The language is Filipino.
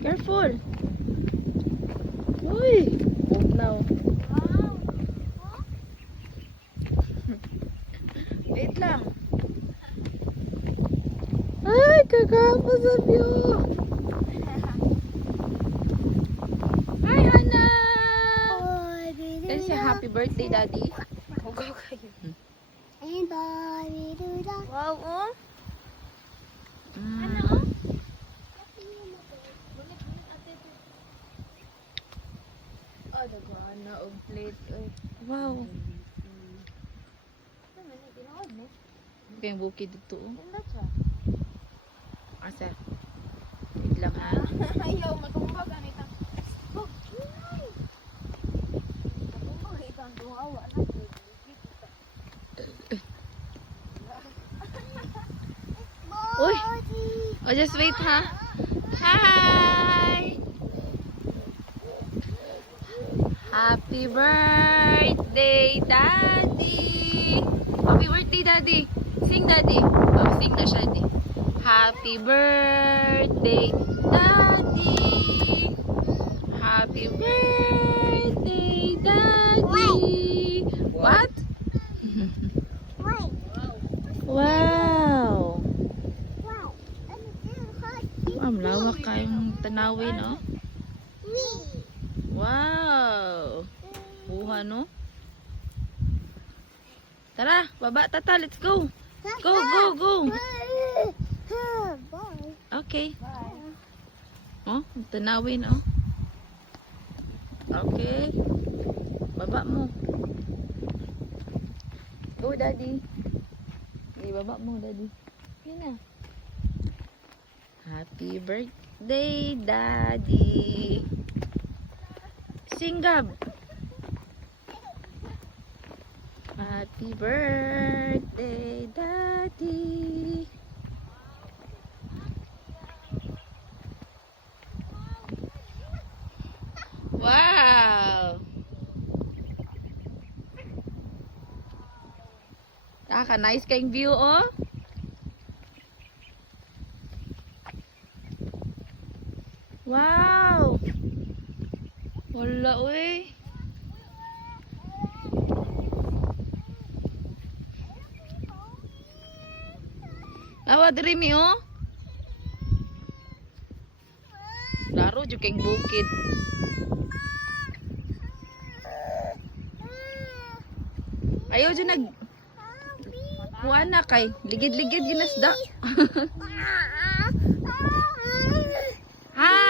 Careful. Uy. Move now. Wait lang. Ay, kagapa sa view. Hi, Hana. Kasi siya, happy birthday, Daddy. Hugaw kayo. Wow, oh. Ano? Oh, dagaan na og plate. Wow. Ano ni tinood ni? Kaya yung bukid dito. Oh. Ganda siya. Asa? Wait lang ha. Ayaw matumbag anita. Oh, ay. Matumbag itang duhawa na. Uy! Oh, just wait ha. Hi! Happy birthday, Daddy! Happy birthday, Daddy! Sing, Daddy! Oh, sing na siya, Daddy. Happy birthday, Daddy! Happy birthday, Daddy! What? Wow! Ang lawak kayong tanawin, oh. Wow! Buha, no? Tara, baba, tata, let's go! Go, go, go! Okay. Oh, tanawin, oh. Okay. Baba mo. Go, Daddy. Okay, baba mo, Daddy. Yun na. Happy birthday, Daddy. Singab. Happy birthday, Daddy. Wow. Nice kayong view, oh. Wow. Wala, uy. Awa, diri mi, oh. Laro, jud kayong bukid. Ayaw dyan kuha na kay ligid-ligid ginasda.